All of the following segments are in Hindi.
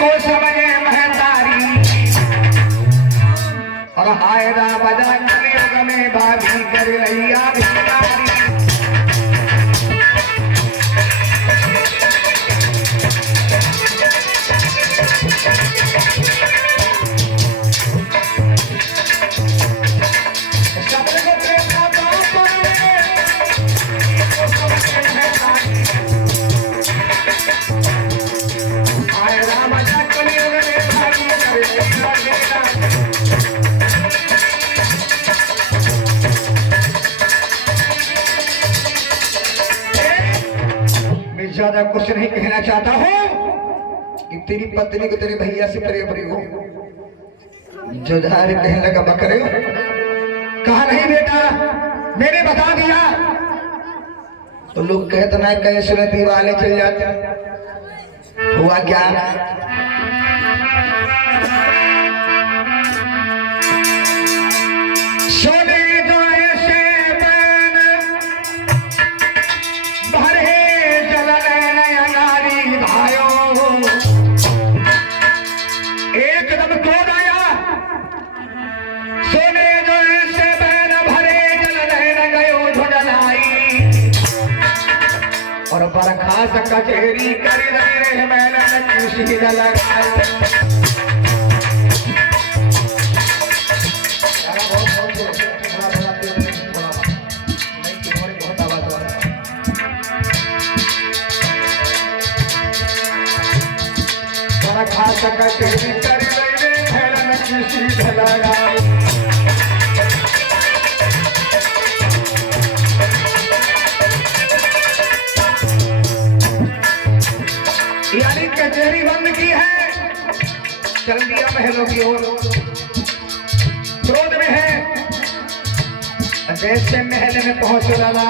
को समझे महतारी और हायरा बजा कलयुग में भाभी कर लैया भिखारी। ज्यादा कुछ नहीं कहना चाहता हूं कि तेरी पत्नी को तेरे भैया से प्रेम हो। जुझार कहने लगा बकरे कहा नहीं बेटा मैंने बता दिया तो लोग कहते ना कैसे दीवाले चल जाते। हुआ क्या सोने और बरखा से कचहरी कर रहे मैंने खुशी लगाई। बरखा से कचहरी कर रहे मैंने खुशी लगाई। यानी कचहरी बंद की है, चल दिया महलों की ओर। क्रोध में है जैसे महल में पहुंच रहा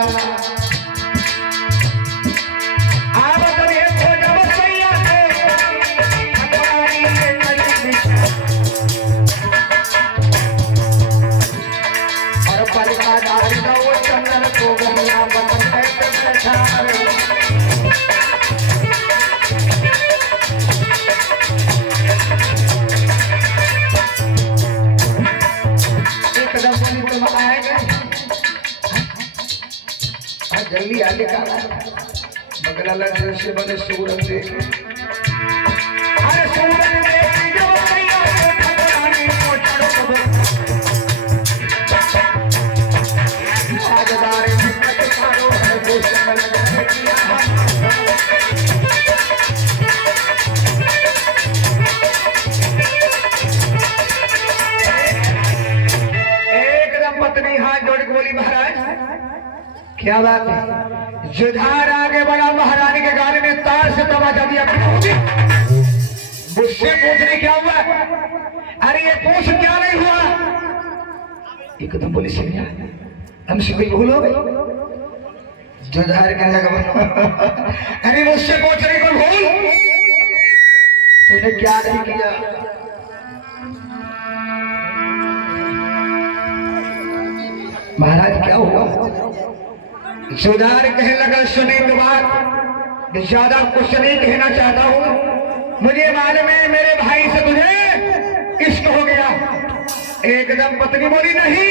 और परिवादारी वो चंदन को गंगा बदन जल्दी आगे बगला लड़ने से बने सूरज देखे। अरे सूरज देखे जो भैया को ठगराने को चढ़ो साजदारे निकट मारो है वो समझ में किया। एकदम पत्नी हाथ जोड़ के बोली महाराज क्या बात है। जुझार आगे बढ़ा महारानी के गाने में तार से तमाचा दिया। मुझसे पूछने क्या हुआ? अरे ये पूछ क्या नहीं हुआ? एकदम पुलिस हमसे कोई भूल हो गई। जुझार कहने लगा अरे मुझसे पूछने को भूल तूने क्या नहीं किया? महाराज क्या हुआ? जुझार कहने लगा सुने के बाद ज्यादा कुछ नहीं कहना चाहता हूं। मुझे मालूम है मेरे भाई से तुझे इश्क हो गया। एकदम पत्नी बोली नहीं।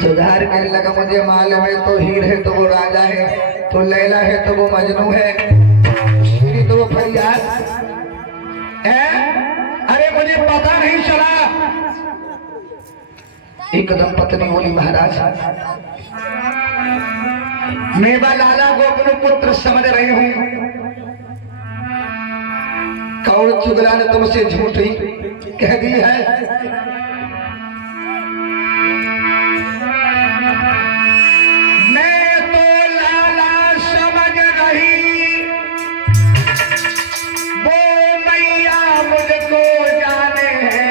जुझार कहने लगा मुझे मालूम है तो हीर है तो वो राजा है, तो लैला है तो वो मजनू है, तो वो फरियाद है। अरे मुझे पता नहीं चला। एकदम पत्नी बोली महाराज मेवा लाला को अपने पुत्र समझ रही हूं। कौन चुगला ने तुमसे झूठी कह दी है? मैं तो लाला समझ रही वो मैया मुझको जाने हैं।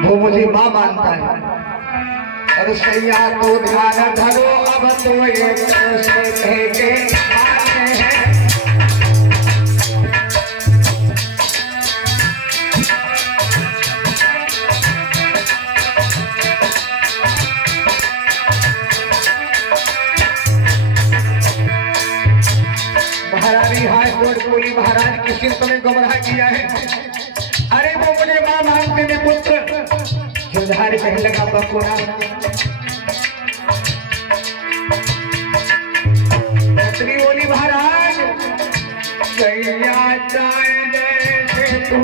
वो मुझे मां मानता है। और सैया तो ध्यान धरो अब तो ये कैसे लेके आते हैं। किसी तुम्हें गुमराह किया है। अरे वो मुझे मां मांगते में पुत्र, जोधार कहने लगा बकुरा पत्नी बोली महाराज सैया चाहे जैसे तू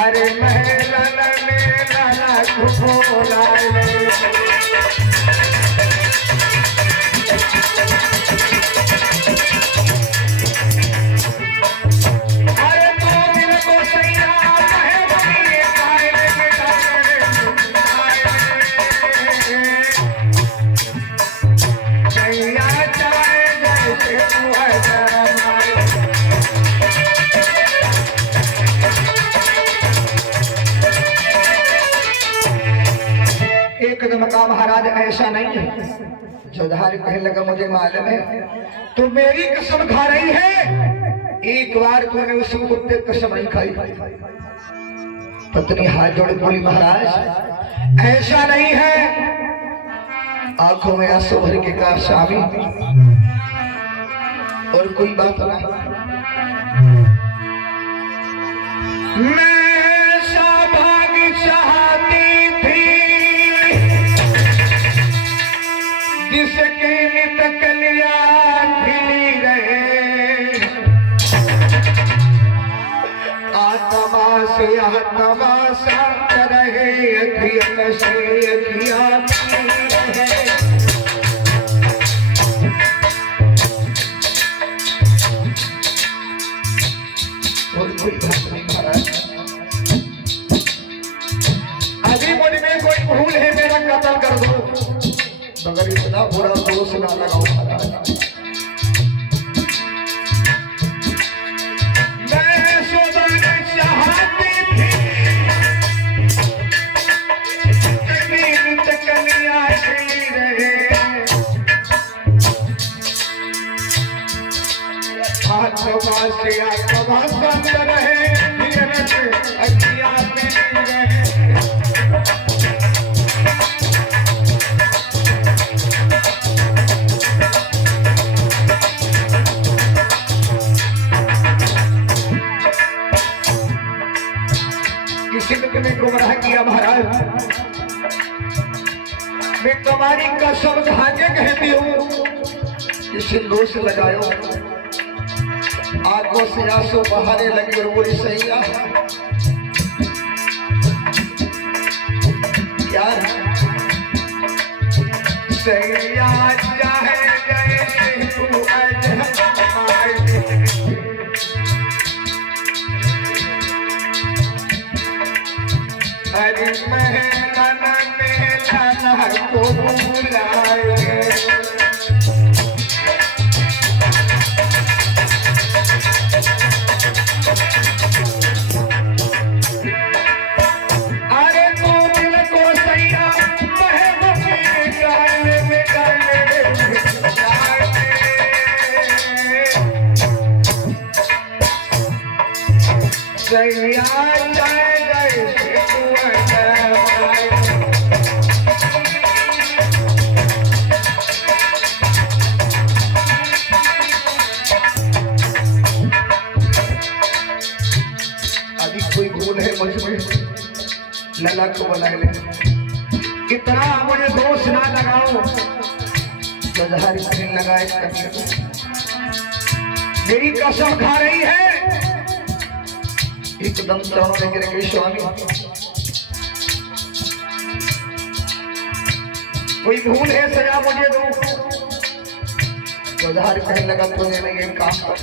अरे महला में लाला खोला अरे तो दिल को सैया है बनी सैया चाहे जैसे तू है एकदम का महाराज ऐसा नहीं है। जोधार कहने लगा मुझे मालूम है तू मेरी कसम खा रही है, एक बार तूने उस कुत्ते कसम नहीं खाई। पत्नी हाथ जोड़ बोली महाराज ऐसा नहीं है। आंखों में आंसू भर के कहा स्वामी और कोई बात नहीं, मैं सौभाग्य चाहती थी जिसके नित कलिया खिली रहे, आत्मा से आत्मा साथ रहे, अखिया से अखिया रहे। और कोई बात नहीं महाराज, अभी मुझ में कोई भूल है मेरा कत्ल कर दो, मगर इतना बुरा दोष ना लगाओ महाराज। मैं सुधरना चाहती थी कभी कलिया खिली रहे, आत्मा से आत्मा संग रहे, अखिया में रहे। गुमराह किया महाराज, मैं तुम्हारी कसम खा के कहती हूँ इसे दोष लगायो। आंखों से आंसू बहाने लगे और बोली सैया क्या सैया चाहे जैसे तू अरे महना में लाना को बुलाए, अरे तो दिल को सैया गाने में सैया कोई भूल है मुझ में लला को बना ले, इतना मुझे दोष ना लगाओ। जोधार कहने लगा मेरी कसम खा रही है। एकदम चरणों में गिर गई स्वामी कोई भूल है सजा मुझे दो। जोधार कहने लगा तुझे नहीं एक काम कर,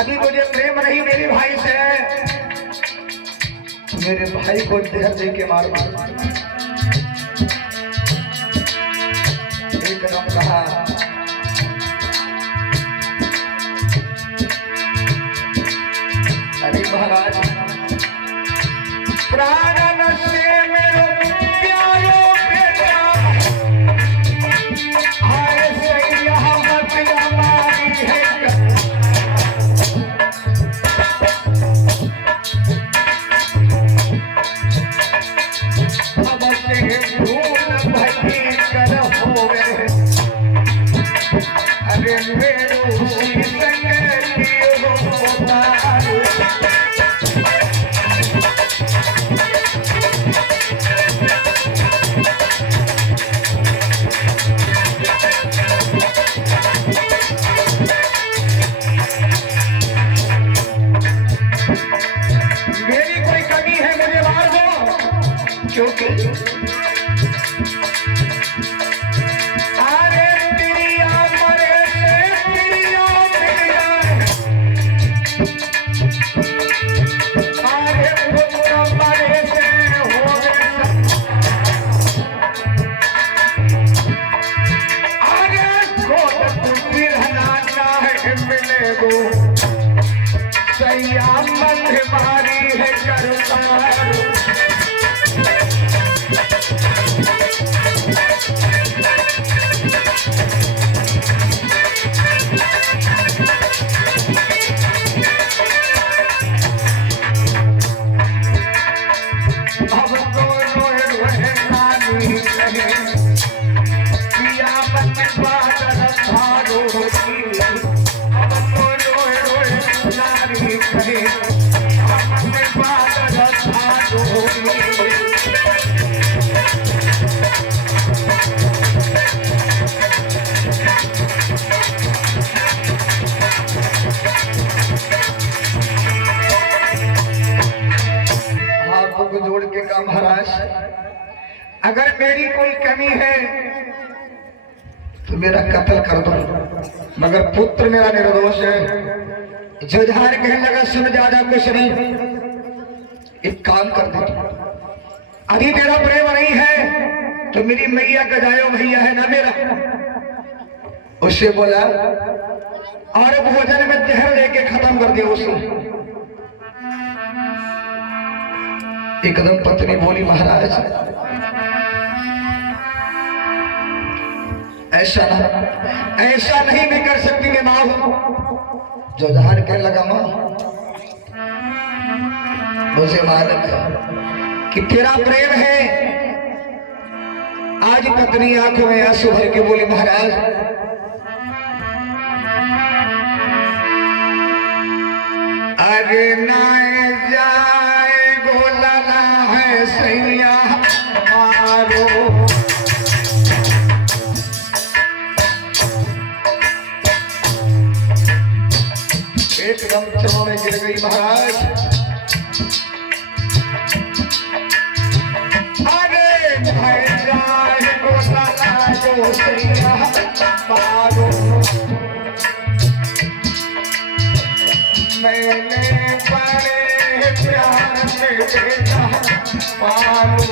अभी मुझे प्रेम नहीं मेरे भाई से है, मेरे भाई को जहर दे के मार मार। एकदम कहा अरे महाराज प्राण से मेरे प्यारो बेटा हाय सैया क्योंकि अरे प्रिया मरे से प्रिया प्रिया, अरे पुत्र मरे से हो गए, अरे गोद पुत्री रहना है मिले गो सैया मत मारी है करतार। अब तो रोए रोए नानी कहे पिया मत बादल भारो होती, अब तो रोए रोए नानी कहे मत बादल भारो होती। हाथों को जोड़ के कहा महाराज अगर मेरी कोई कमी है तो मेरा कत्ल कर दो, मगर पुत्र मेरा निर्दोष है। जुझार कहने लगा सुन ज्यादा कुछ नहीं, एक काम कर दे, अभी मेरा प्रेम नहीं है तो मेरी मैया का जायो भैया है ना मेरा, उससे बोला और भोजन में जहर लेके खत्म कर दिया उसे। एकदम पत्नी बोली महाराज ऐसा नहीं मैं कर सकती, मैं मां हूं। जुझार कहने लगा मां मुझे मालूम है कि तेरा प्रेम है। आज पत्नी आंखों में आंसू भर के बोली महाराज अरे नाए जाए गोलना है सैया मारो, एकदम चरणों में गिर गई महाराज। अरे भाई जाए गोलना जो सैया मारो, मैंने बड़े प्यार से बेटा पालू।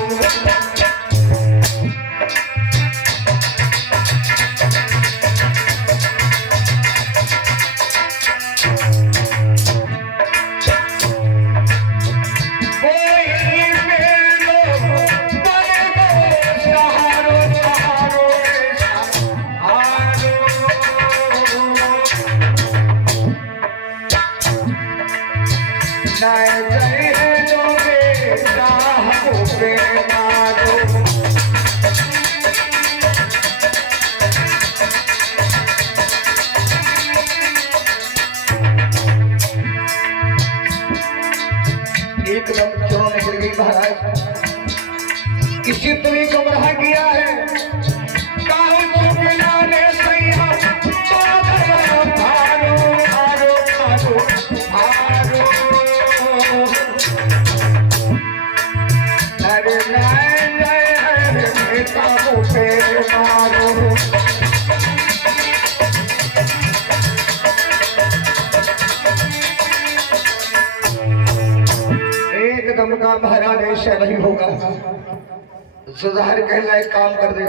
एकदम क्यों निकल गई महाराज, किसी तुम्हें गुमराह किया है। एकदम का महाराज ऐसा नहीं होगा। जुझार कहना एक काम कर दे,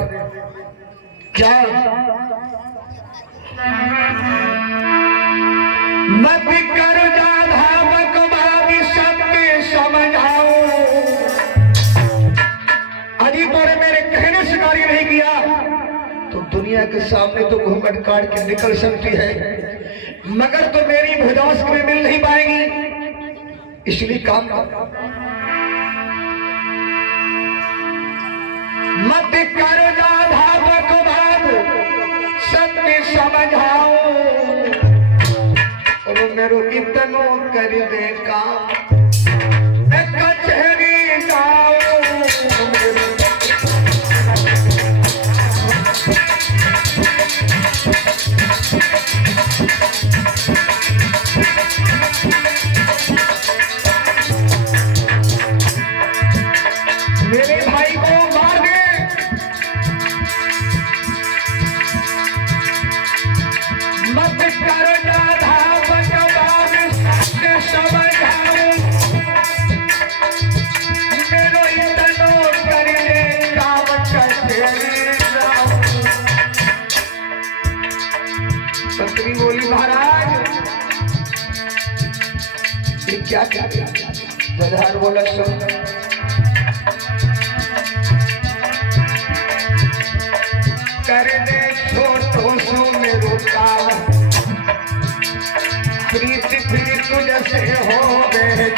क्या मत कर जाधा बकवादी सत्य समझाओ। अजी तोरे मेरे कहने से कार्य नहीं किया तो दुनिया के सामने तो घूंघट काट के निकल सकती है, मगर तो मेरी भुजाओं में मिल नहीं पाएगी। इसलिए काम मत कर जाधा बकवाद सत्य समझाओ, और मेरो इतनो कर दे काम कचहरी जाओ। मेरे क्या कहते दुल्हन बोला सुन कर दे छोटो सो मेरो काम प्रीत फिर तुझसे हो गए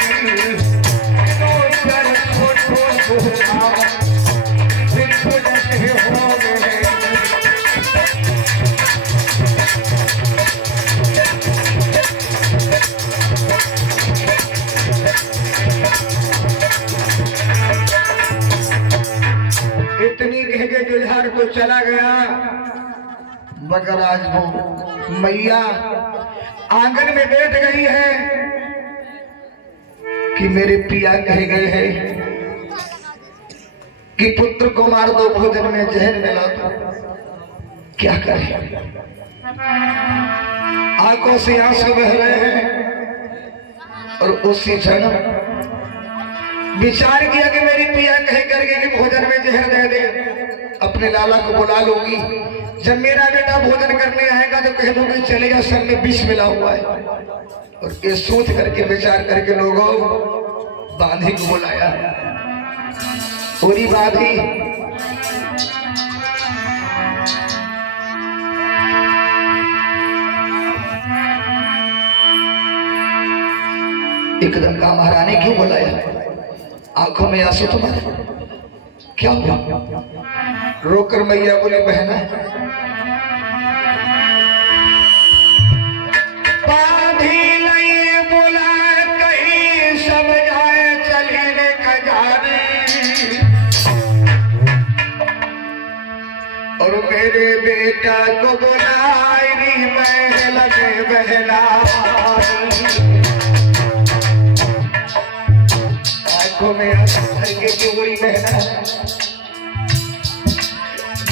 कर छोटो सो काम फिर तुझसे हो गए इतनी कह के जुझार तो चला गया मगर आज वो मैया आंगन में बैठ गई है कि मेरे पिया कह गए हैं कि पुत्र को मार दो भोजन में जहर मिला दो क्या करें आंखों से आंसू बह रहे हैं और उसी क्षण विचार किया कि मेरी पिया कह करके कि भोजन में जहर दे दे अपने लाला को बुला लूंगी जब मेरा बेटा भोजन करने आएगा तो कह दूंगी चलेगा सब में विष मिला हुआ है और ये सोच करके विचार करके लोगों बांधी को बुलाया पूरी बांधी एकदम का महारानी क्यों बुलाया आंखों में आंसू तुम्हारे क्या हुआ रोकर मैया बोली बहना बांधी नहीं बोला कहीं सब जाए चले कजारी और मेरे बेटा को बुलाई मैं लगे बहला में जोड़ी बहना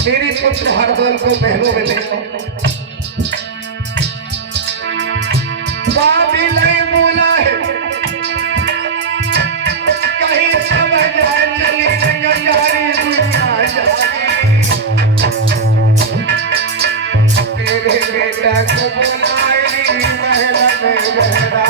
मेरी पुत्र हरदोल को महलों में ले बाबी नहीं बोला है कहीं समझ जाए चली गंगारी दुनिया जारी मेरे बेटा को बुलाई महल में बहना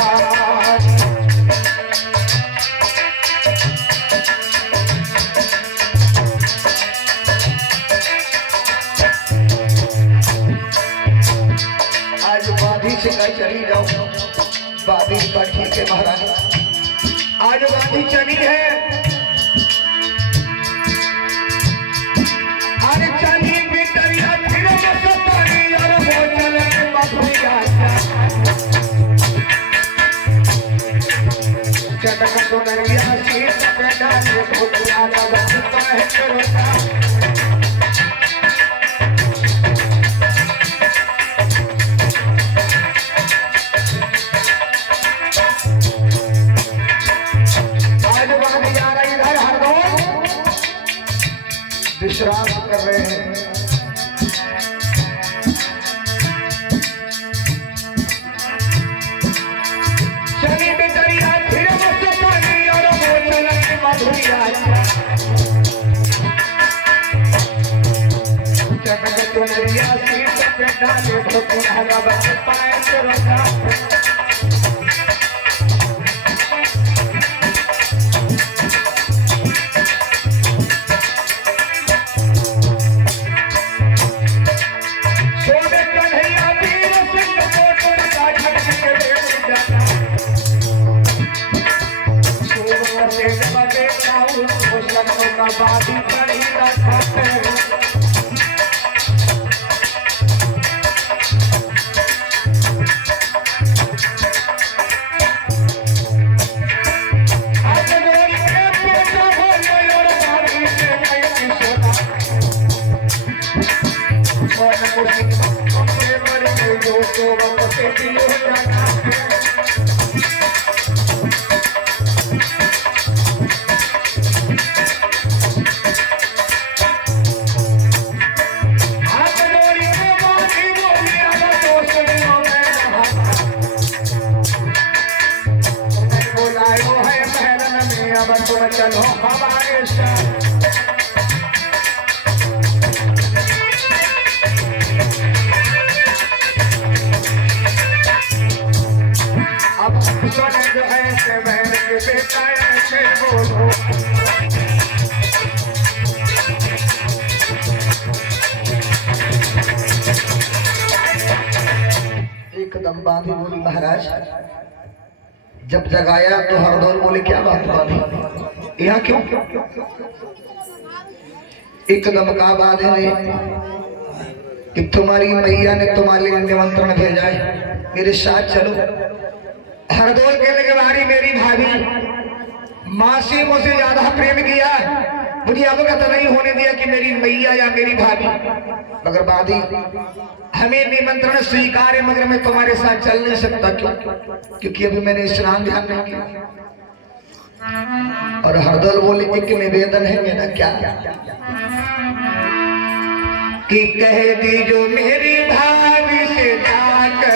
चली जाओ बादी का ठीक है महारानी आज बादी चली है आज चली बिटरिया फिर पानी और वो चले मधुरिया चटक तो नरिया सीट पे डाले भोटिया का बचता है करोता विश्राम कर रहे हैं चली बिटरिया फिर पानी और वो चले मधुरिया चटक तो नरिया सीट पे डाले भोटिया का बचता है करोता बादी पड़ी रखते एकदम बांधी बोली महाराज, जब जगाया तो हरदौल बोले क्या बात बांधी, यहाँ क्यों? एकदम का बांधे ने कि तुम्हारी मैया ने तुम्हारे लिए निमंत्रण भेजा है, मेरे साथ चलो। हरदौल कहने के बारी मेरी भाभी माँ से मुझसे ज्यादा प्रेम किया, मुझे अवगत नहीं होने दिया कि मेरी मैया या मेरी भाभी, मगर बाधी हमें निमंत्रण स्वीकार है, मगर मैं तुम्हारे साथ चल नहीं सकता। क्यों? क्योंकि अभी मैंने स्नान ध्यान नहीं किया। और हरदौल बोले एक निवेदन है मेरा, क्या कि कह दी जो मेरी भाभी से जाकर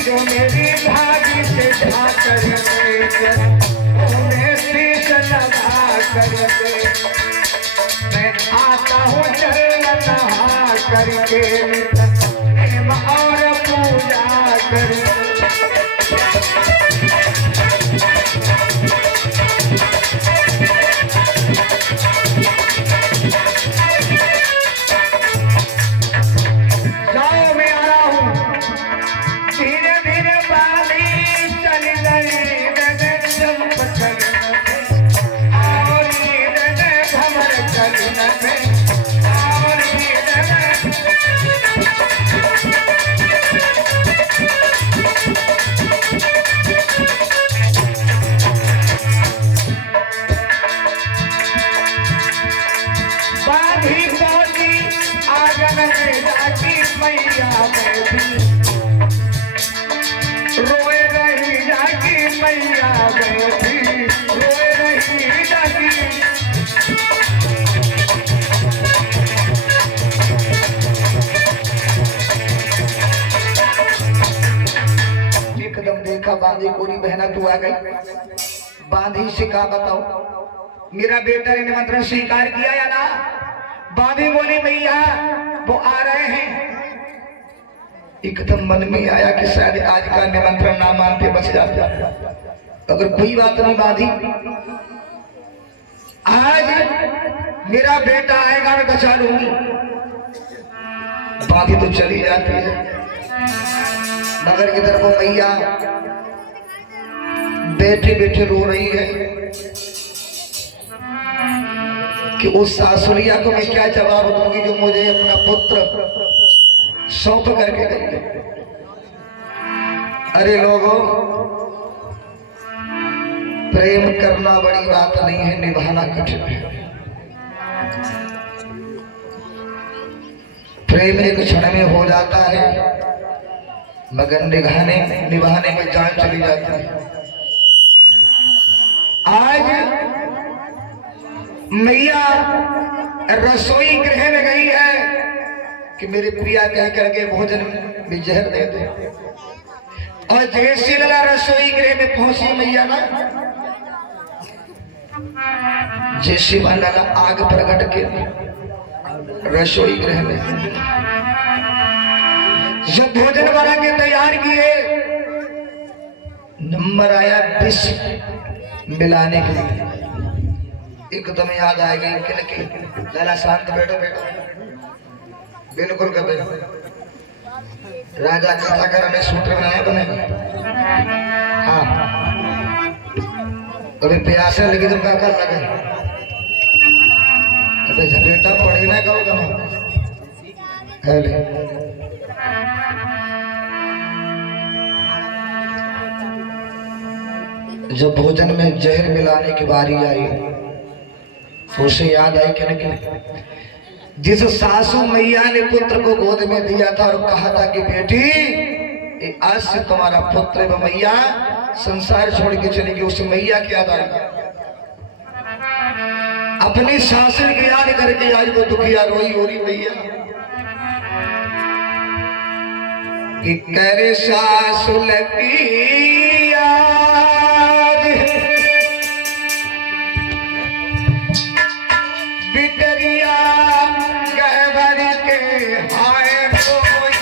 जो मेरी भाभी से जाकर मैं आता हूँ चरण करके और पूजा कर। रोए रही जागी मैया बैठी, रोए रही जागी। एकदम देखा बांधी कोरी बहना तू आ गई, बांधी से कहा बताओ मेरा बेटा ने निमंत्रण स्वीकार किया या ना? बांधी बोली मैया वो आ रहे हैं। एकदम मन में आया कि शायद आज का निमंत्रण ना मानते बच जाते, अगर कोई बात नहीं बांधी, आज मेरा बेटा आएगा मैं बचा लूंगी। बांधी तो चली जाती है, मगर इधर वो मैया बैठे बैठे रो रही है कि उस सासुरिया को मैं क्या जवाब दूंगी जो मुझे अपना पुत्र सौंप करके गई। अरे लोगों, प्रेम करना बड़ी बात नहीं है, निभाना कठिन है। प्रेम एक क्षण में हो जाता है, मगर निभाने में जान चली जाती है। आज मैया रसोई गृह में गई है कि मेरे प्रिया कह करके भोजन में जहर दे दे, और जैसे लगा रसोई गृह में पहुंची मैया ना, जैसे लगा आग प्रकट के रसोई गृह में जब भोजन बना के तैयार किए, नंबर आया विष मिलाने के लिए। एकदम याद आ गई कि लाला शांत बैठो बैठो, बिल्कुल कभी राजा कथा कर हमें सूत्र बनाए बने। हाँ अभी प्यासे लगी तो क्या कर लगे, अबे झपेटा पड़े ना कहो कहो। जब भोजन में जहर मिलाने की बारी आई तो उसे याद आई कि जिस सासू मैया ने पुत्र को गोद में दिया था और कहा था कि बेटी आज से तुम्हारा पुत्र एवं मैया संसार छोड़ के चलेगी, उस मैया की याद आई। अपनी सासू की याद करके आज वो दुखिया रोई हो रही मैया कि करे सासू लगी याद बिटरिया गहबर के हाय कोई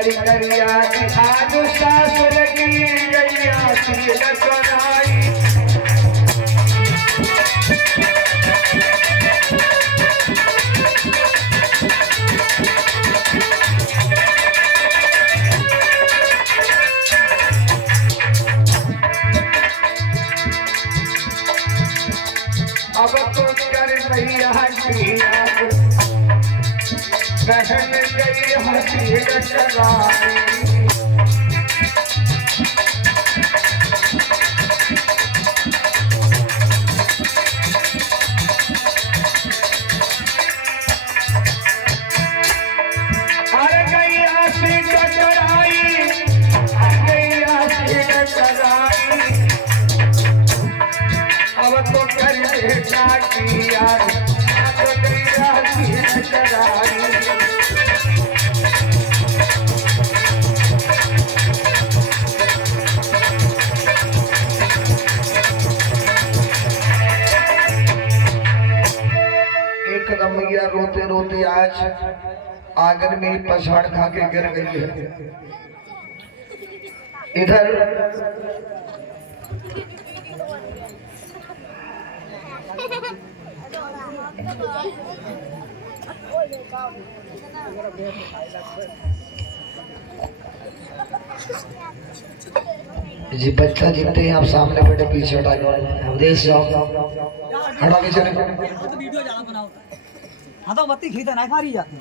करी करिया आज सासुर की गैया सील कराई। अब तो कर भैया बहन गई हसीन कराई। अरे गैया सीन कराई, गैया सीन कराई। अब तो कर किया तो गैया सीन कराई। एकदम मैया रोते रोते आज आंगन में पछाड़ खा के गिर गई है। इधर जी बच्चा जीतते हैं आप सामने बैठे पीछे हटा अब देश जाओ हटा के चले। हाँ तो बत्ती खींचा ना खा रही जाती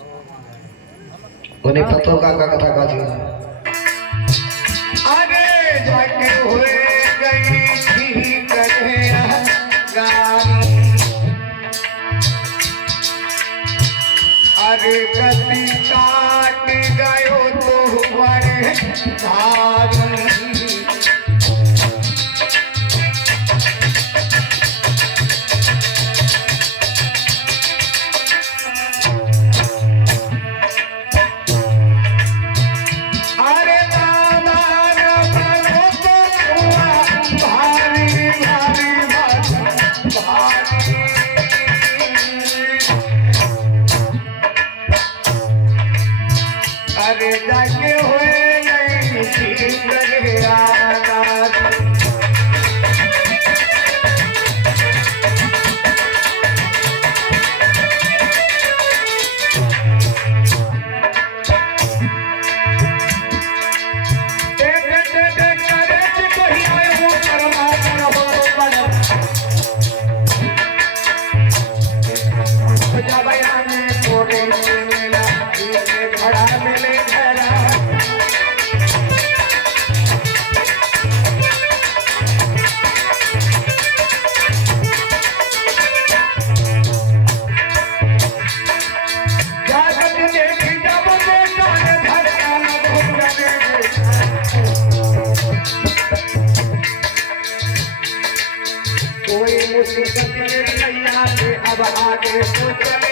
उन्हें पतों का कथा का चीज आगे जाके हुए गई थी कन्हैया गारी। अरे कति काट गयो तो बड़े धारी। अरे जाके हुए नहीं ठीक गया अब आगे तो चले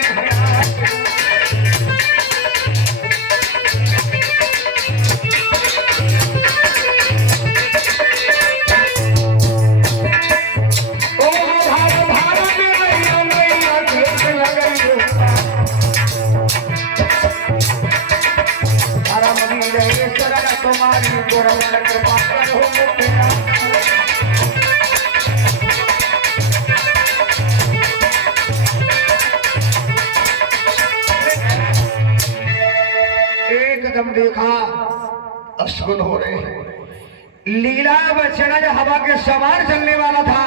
तुम्हारी कृपा करो एकदम देखा अशुन हो रहे लीला बचना जो हवा के समान चलने वाला था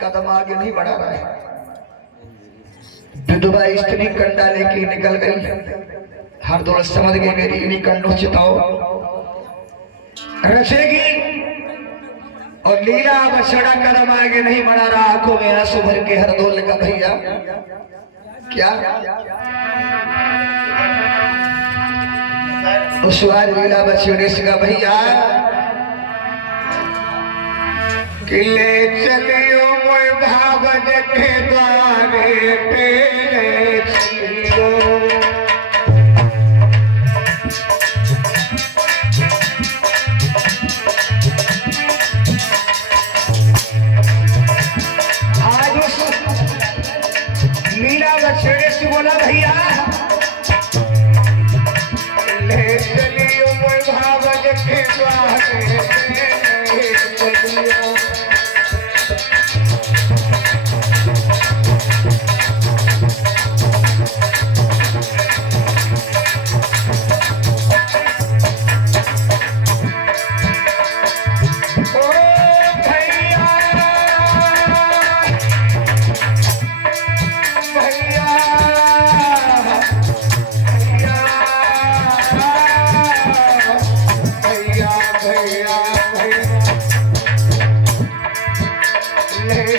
कदम आगे नहीं बढ़ा रहा है। विधवा स्त्री कंडा लेके निकल गई। हर दौड़ समझ गई मेरी इन्हीं कंडों चिताओ रचेगी और लीला बछड़ा कदम आगे नहीं बढ़ा रहा। आंखों में आंसू भर के हर दौड़ लगा भैया क्या उस बार लीला बछड़े से का भैया किले चलियो मोय भावज के द्वारे पे चलियो। आज उस लीला बछड़े से बोला भैया ले चलिए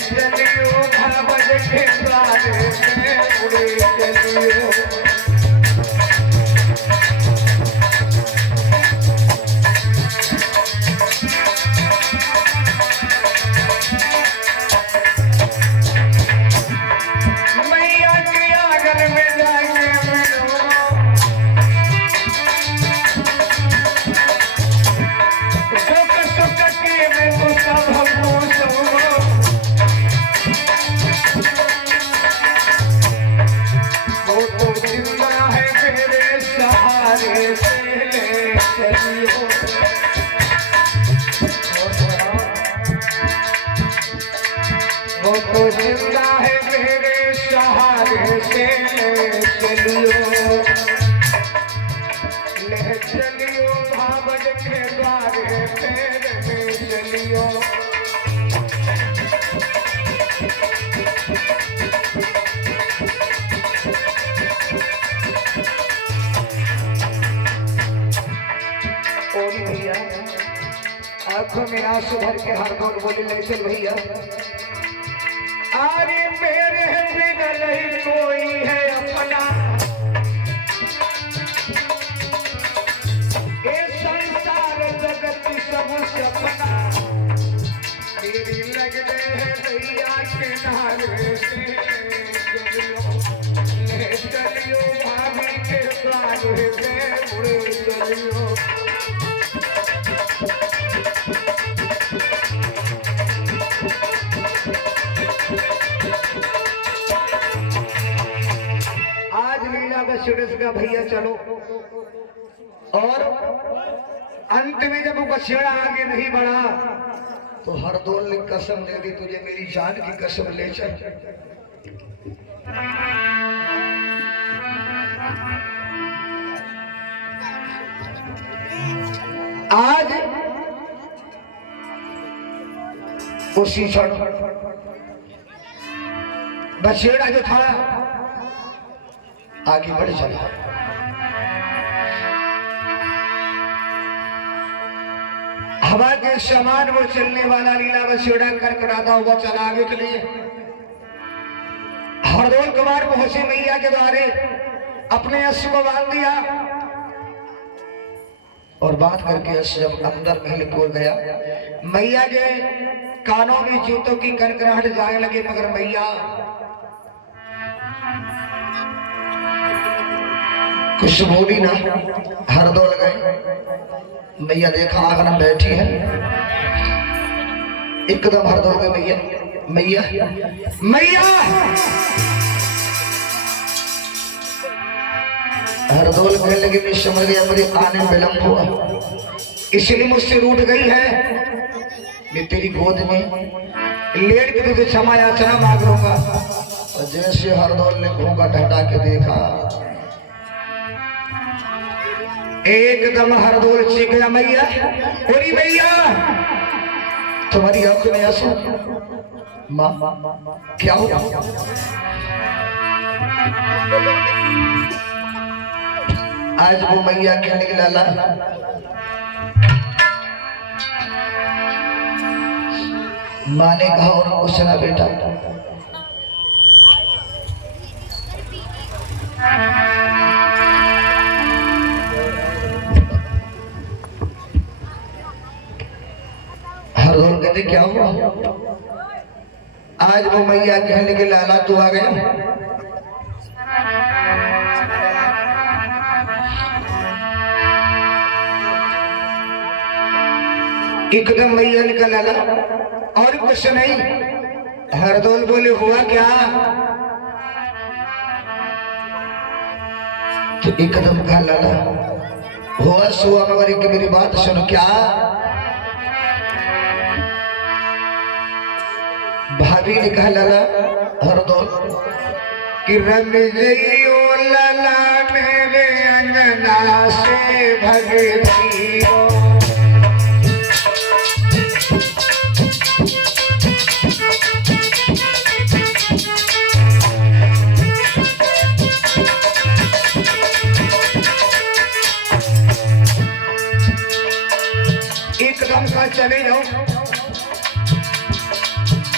चलियो भावज के द्वारे में उड़े चलियो। मैया के आंगन में जाके सुख सुख के मैं तो सब हमको सुनो। वो तो जिंदा है मेरे सहारे से ले चलियो। वो तो जिंदा है मेरे सहारे से ले चलियो। ले चलियो भावज के द्वारे फेर में चलियो। ओरी भैया आंखों में आंसू भर के हर दौर बोले ले चल भैया। अरे मेरे बिना नहीं कोई है अपना, ये संसार जगत सब सपना। मेरी लगने है भैया किनारे से चलियो। ले चलियो भाभी के द्वारे से उड़े चलियो। आज लीला का सुरेश का भैया चलो, और अंत में जब वो बछड़ा आगे नहीं बढ़ा तो हरदौल ने कसम दे दी, तुझे मेरी जान की कसम ले चल। आज उसी क्षण बछड़ा जो था आगे बढ़ चला। हवा के समान वो चलने वाला लीला बछड़ा करकराता हुआ चला आगे के लिए। हरदौल कुमार पहुंचे मैया के द्वारे, अपने अश्व को बांध दिया और बात करके अश्व जब अंदर महल को गया, मैया के कानों में जूतों की कनकनाहट जाने लगी, मगर मैया कुछ बोली ना। हरदौल गए, मैया देखा आंगन में बैठी है, एकदम हरदौल गए मैया मैया मैया। हरदौल कहने लगे मैं समझ गया मुझे आने में विलंब हुआ, इसलिए मुझसे रूठ गई है। मैं तेरी गोद में लेट के तुझे क्षमा याचना मांग लूंगा। और जैसे हरदौल ने घूंघट हटा के देखा, एकदम हरदौल चीख गया मैया, बोली मैया तुम्हारी आंखों में आंसू, माँ क्या हो? आज वो मैया कहने के लाला माँ ने कहा उनको सुना बेटा, हरदौल कहते क्या हुआ? आज वो मैया कहने के लाला तू आ गया। एकदम मैया का लाला और कुछ नहीं। हरदौल बोले हुआ क्या? तो एकदम कहा लाला हुआ सुआ, मगर एक मेरी बात सुनो। क्या? भाभी ने कहा लाला हरदौल कि रंग जइयो लाला मेरे अंगना से भगतियो। एकदम का चले जाओ।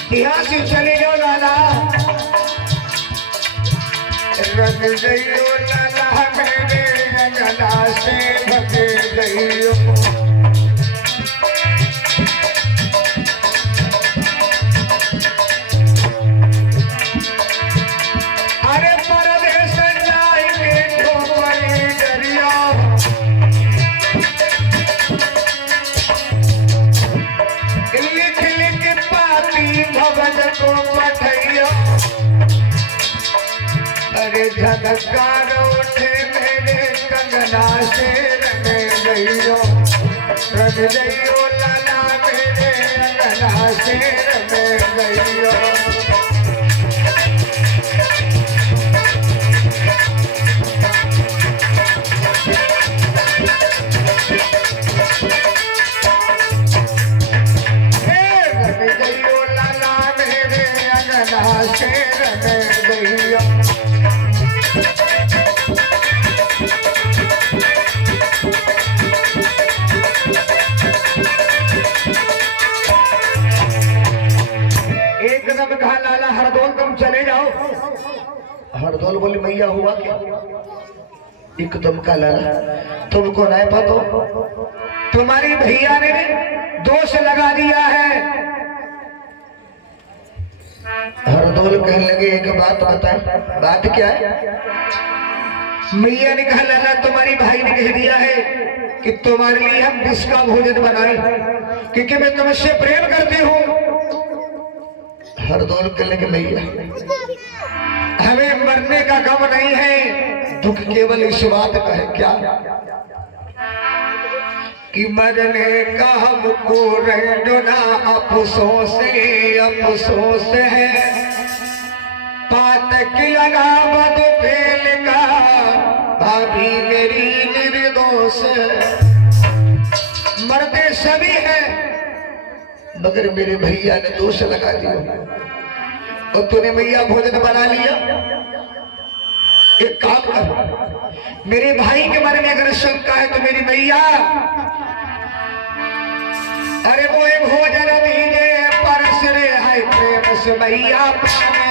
यहाँ से चले जाओ लाला, रंग गइयो लाला मेरे अंगना से भग गइयो। अरे परदेस जाएंगे ठोकरी डरिया, लिख लिख पाती भवन को पठैया। अरे झनकार उठे मेरे कंगना से रंग गइयो, रंग गइयो लाला मेरे अंगना से रंग गइयो। एकदम कहा लाला हरदौल तुम चले जाओ। हरदौल बोली मैया हुआ क्या? एकदम का लाला तुमको नहीं पता, तुम्हारी भैया ने दोष लगा दिया है। हरदौल कहने लगे एक बात बताए, बात क्या है? मैया ने कहा लाला तुम्हारी भाई ने कह दिया है कि तुम्हारे लिए हम विष का भोजन बनाए, क्योंकि मैं तुमसे प्रेम करती हूँ। हरदौल कहने लगे मैया हमें मरने का गम नहीं है, दुख केवल इस बात का है। क्या? कि मरने का हमको रहना अफसोस अफसोस है, पातक लगा बद फेल का भाभी मेरी निर्दोष है। मरते सभी हैं मगर मेरे भैया ने दोष लगा दिया और तूने मैया भोजन बना लिया। एक काम कर, मेरे भाई के मन में अगर शंका है तो मेरी मैया अरे वो भोजन दीजे परस रे है प्रेम से मैया पावे।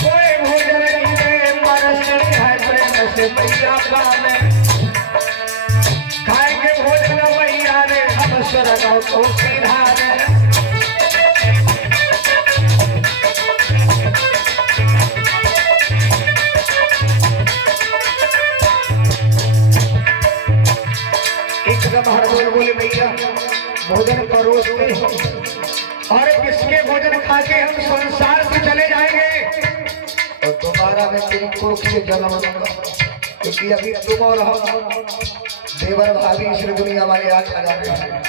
कोई भोजन दीजे परस रे है प्रेम से मैया पावे। खाएंगे भोजन मैया रे हम स्वर्ग को सिधारे। एकदम हरदौल बोले भैया भोजन परोसते हो और किसके भोजन खा के हम संसार से चले जाएंगे और दोबारा मैं तेरी कोख से जन्म लूंगा, क्योंकि अभी तुम और हम देवर भाभी इस दुनिया वाले आज लगा रहे हैं।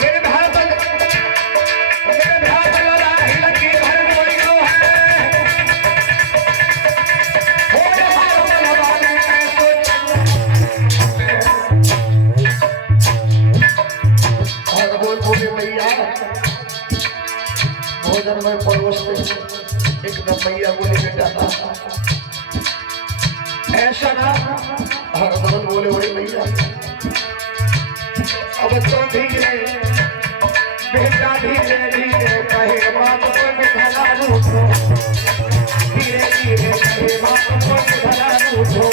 मेरे भाई भोजन में परोसते एकदम मैया बोले बेटा ना ऐसा ना। हरदौल बोले बड़े मैया अब तो धीरे बेटा धीरे धीरे कहे बात को भला रूठो, धीरे धीरे कहे बात को भला रूठो।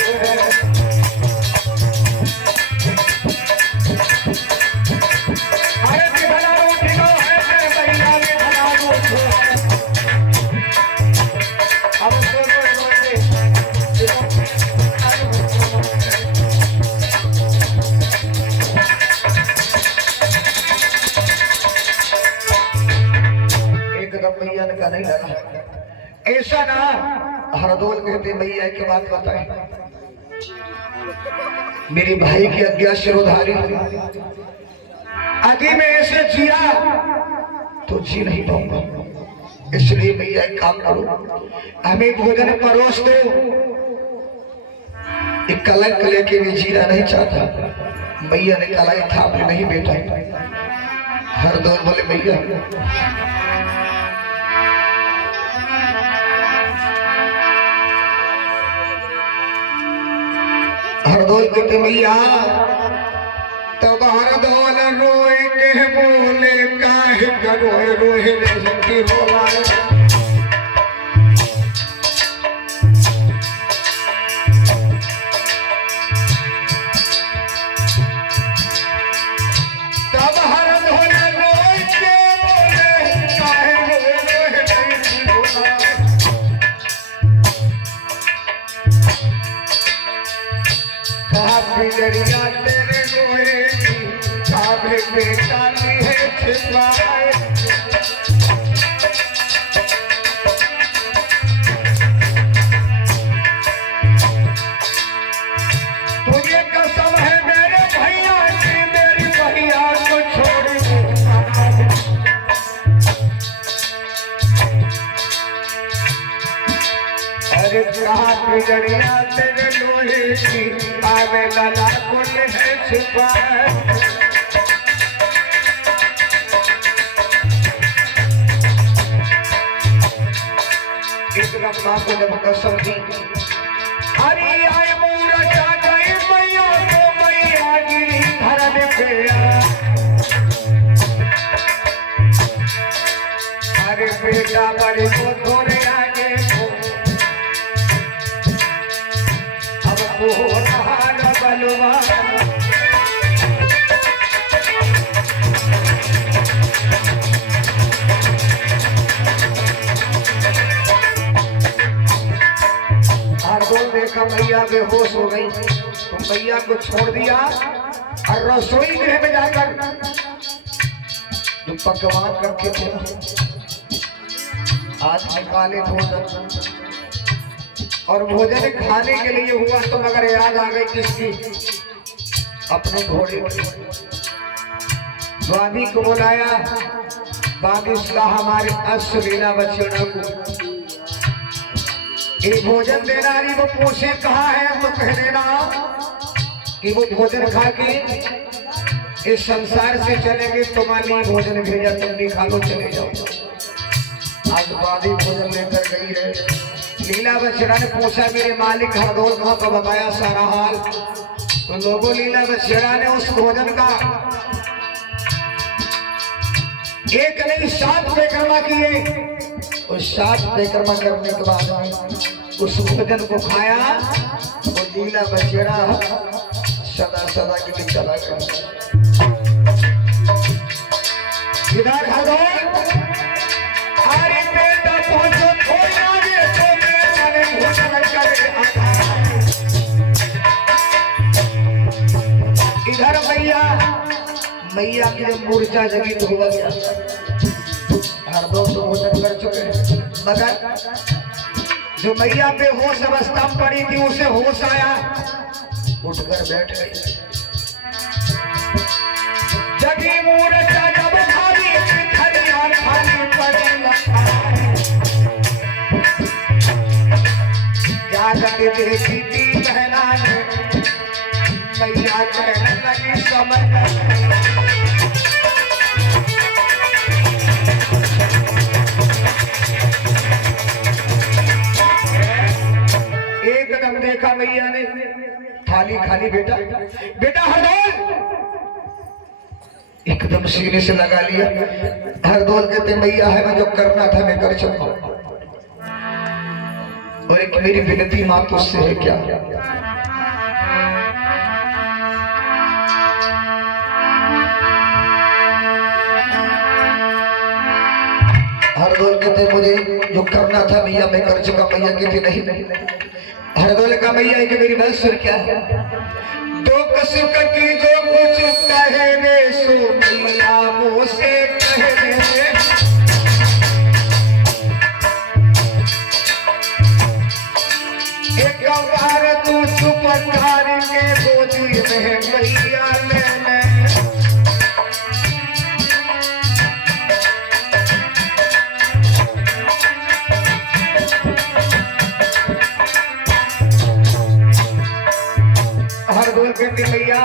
मैया ने कहा नहीं लगा ऐसा ना। हरदौल कहते मैया की बात बताए, मेरे भाई की आज्ञा शिरोधारी आगे में ऐसे जिया तो जी नहीं पाऊंगा, इसलिए मैया एक काम करो हमें भोजन परोस दो। एक कलंक लेके भी जीना नहीं चाहता। मैया ने कलाई थाप ली, नहीं बेटा। हरदौल बोले मैया हरदोल के मैया तब हरदोल रोए के बोले काहे करोए रोए नहीं होला बिजड़िया तेरे रोए काबे के काली है छिपाए तुझे कसम है मेरे भैया की मेरी भैया को छोड़ अरे कहा बिजड़िया तेरे लोहे की आवे गला कुल है छिपाए एकदम माँ को जब कसम दी अरे आए मूर्छा गई मैया को मैया गिरी धरन पे अरे बेटा बड़े को थोड़े आगे बलवा देखा मैया बेहोश हो गई तो मैया को छोड़ दिया और रसोई गृह में जाकर जो पकवान करके थे आज निकाले भोजन और भोजन खाने के लिए हुआ तो मगर याद आ गई किसकी अपने घोड़े स्वामी को बुलाया बागिश का हमारे अश्वलीला बच्चों को ये भोजन देना नहीं वो पूछे कहा है तो कह देना कि वो भोजन खा के इस संसार से चलेंगे तुम्हारे लिए भोजन भेजा तुम भी खा लो चले जाओ। आज बादी भोजन लेकर गई है लीला बछड़ा ने पूछा मेरे मालिक हरदोल कहाँ का बताया सारा हाल तो लोगों लीला बछड़ा ने उस भोजन का एक नहीं 7 परिक्रमा किए उस 7 परिक्रमा करने के बाद उस भोजन को खाया वो लीला बछड़ा सदा सदा के लिए चला गया। इधर हरदोल अरे बेटा पहुंचो थोड़ी आगे तो मैंने भोजन करे इधर मैया की जब मूर्छा जगी तो हुआ गया हरदोल तो भोजन कर चुके मगर जो मैया पे होश अवस्था पड़ी थी उसे होश आया उठकर बैठ गई जगी मूर्छा जब भारी खरी खाली पड़ी लखा जाकर देखी थी बहना ने मैया कहने लगी समझ एकदम देखा मैया ने थाली खाली बेटा बेटा हरदोल एकदम सीने से लगा लिया। हरदोल कहते मैया है मैं जो करना था मैं कर चुका और एक मेरी विनती मां तुझसे है क्या हरदोल कहते मुझे जो करना था मैया मैं कर चुका मैया कहते नहीं हरदोल का मैया कि मेरी बात सुन क्या है दो कसुक की जो कुछ कहे रे सो मैया मुझसे कहने से एक बार तू चुप के गोदी में मैया लेने हरदोल कहते भैया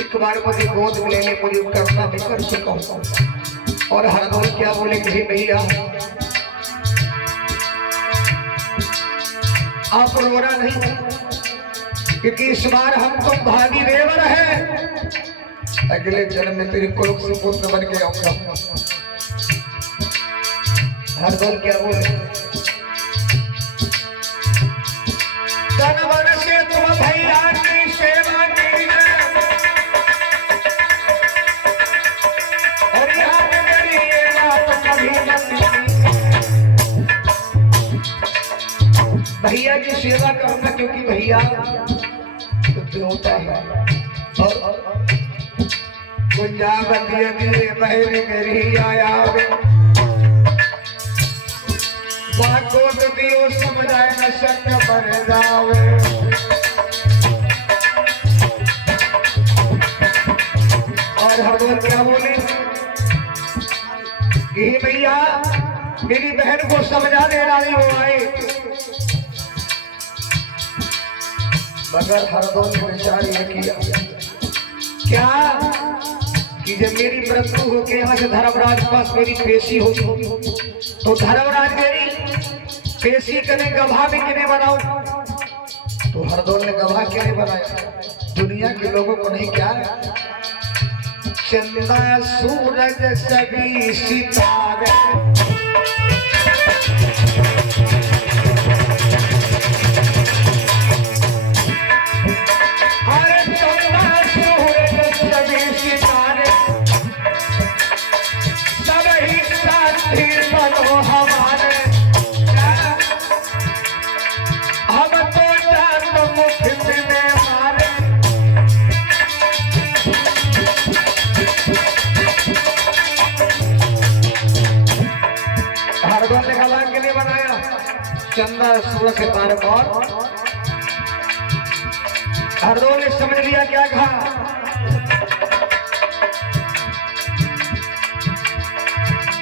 एक बार मुझे गोद में लेने मुझे करना भी कर चुका हूँ और हरदोल क्या बोले कि भैया आप रोना नहीं क्योंकि इस बार हम तुम भागी देवर है, अगले जन्म में तेरे कुल सुपुत्र बन के आऊंगा। हरदोल क्या बोले, तन मन से तुम भैया की सेवा की और याद मेरी ये बात कभी मत, भैया की सेवा करूंगा क्योंकि भैया तो होता है। और कुंजावती बहन मेरी आया को तो दियो समुदाय न शक पर जावे। और हम क्या बोले कि भैया मेरी बहन को समझा देना नहीं हो आए, मगर हरदोल ने विचार यह किया क्या कि जब मेरी मृत्यु हो के यहाँ से धर्मराज पास मेरी पेशी होगी तो धर्मराज मेरी पेशी करने गवाह भी किने बनाओ। तो हरदोल ने गवाह किने बनाया, दुनिया के लोगों को नहीं, क्या चंदा सूरज सभी सितारे, चंदा सूरज के तारे पर। हरदोल ने समझ लिया क्या कहा,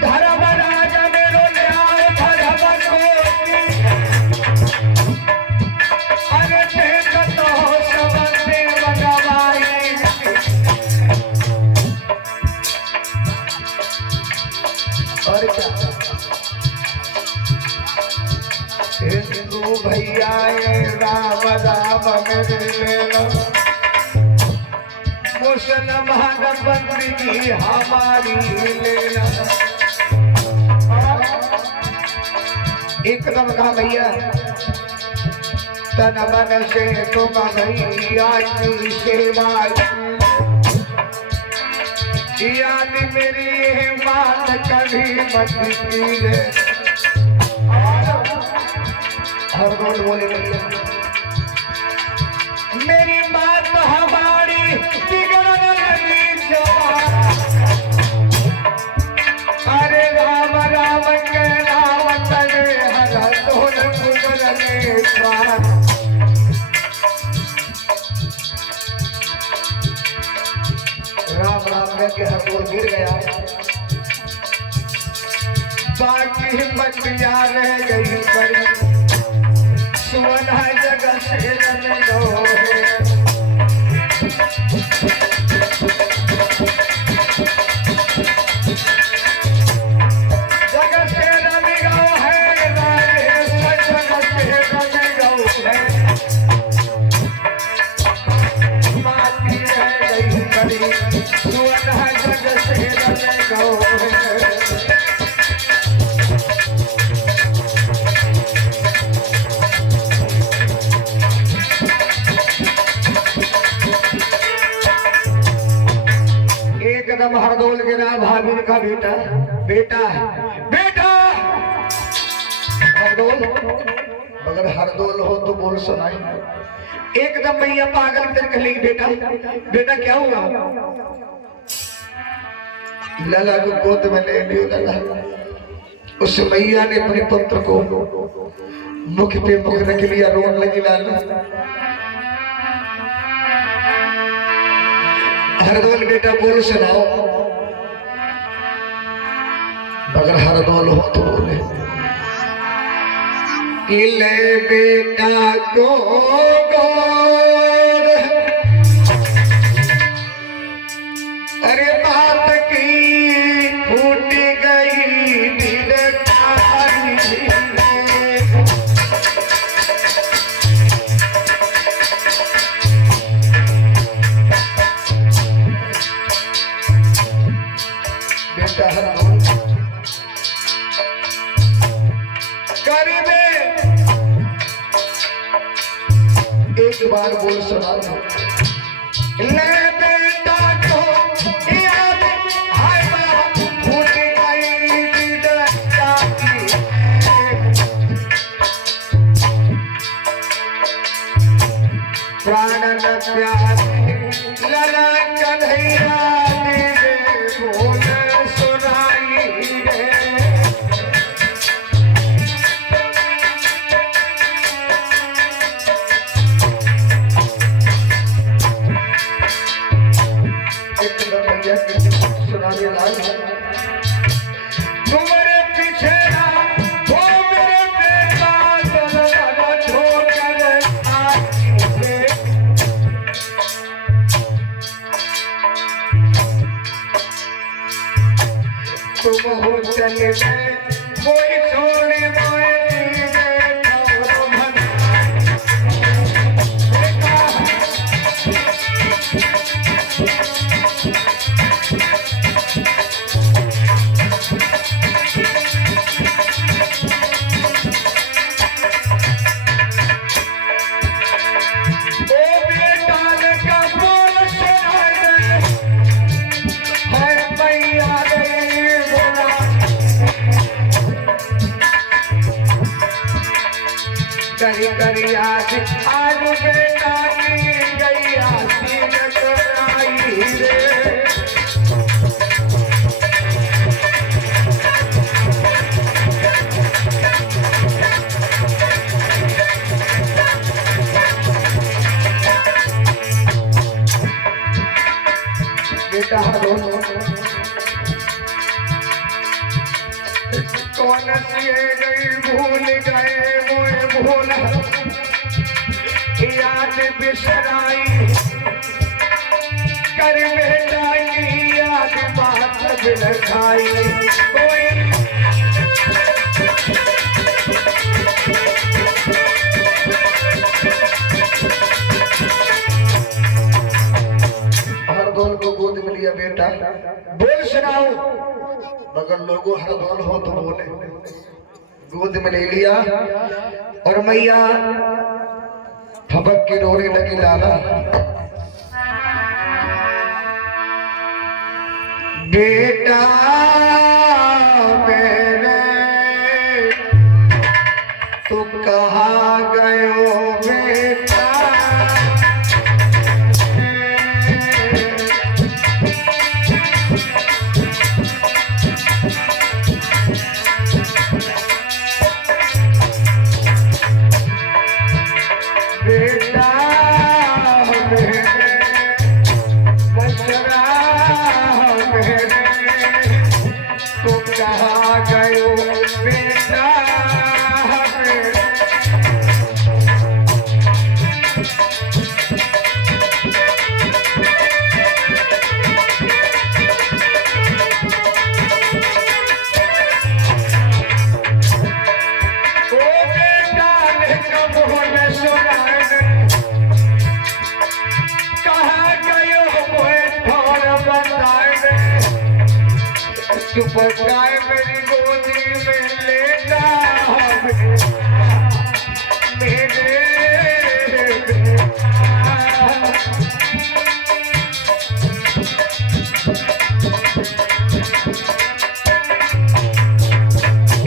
धर्मराज मेरो न्याय धर्म को अरे देख तो सबसे बगवाई। और क्या हिंदू भैया राम राम मेरे लेना, मुसलमान बंदगी हमारी लेना। एकदम कहा भैया तन मन से तुम भैया की सेवा, याद मेरी बात कभी मत कीजिए। हरदोल बोले भैया मेरी बात हमारी बिगड़न लगी जवान, अरे राम राम के नाम तले हरदोल गुजरने प्राण। राम राम करके हरदोल गिर गया, बाकी बतिया रह गई बड़ी, सुवना जगह से रमे गो जगह से रमे गो है, जगह से रमे गो है, बाकी रह गई बड़ी, सुवना जगह से रमे गो है। एकदम हरदोल गिरा, भाभी का बेटा बेटा है बेटा हरदोल, मगर हरदोल हो तो बोल सुनाई। एकदम भैया पागल कर कह लेगी बेटा बेटा क्या हुआ, लला को गोद में ले लियो। लला उस भैया ने अपने पुत्र को मुख पे मुख रख लिया, रोन लगी लाला। हरदोल बेटा बोल सुनाओ, मगर हरदोल हो तो बोले ले बेटा को गोद, अरे बात की फूट गई दिल बारे में एक बार बोल सुना दो। ले बेटा को याद हाय बाबा भूल गई डरता की प्राण न प्यारे लला कन्हैया तेरे बोल सुनाई रे। सुनाने लाल तुम्हारे पीछे ना वो मेरे बेटा लगा छोड़ कर आए। तुम हो चले गए कोई छोड़े मोए दीवे ठौर भगा। करी करी आज आज बेटा की गई आसी आई रे। बेटा कौन सी गई भूल गए मोए भोला याद बिसराई कर बेटा की याद बात बिलखाई। कोई हर दोल को गोद में लिया बेटा बोल सुनाओ मगर लोगों हर दोल हो तो बोले। गोद में ले लिया और मैया फबक के रोने लगी लाला। बेटा मेरे तू कहाँ गयो बेटा। बेटा मेरे बचरा मेरे तू कहाँ गयो बेटा मेरे। ओ बेटा ने कब होने सुना चुप गाय मेरी गोदी में लेटा मेरे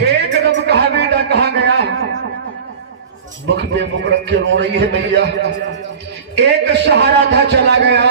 एकदम कहा बेटा कहाँ गया। मुख पे मुख रख के रो रही है मैया। एक सहारा था चला गया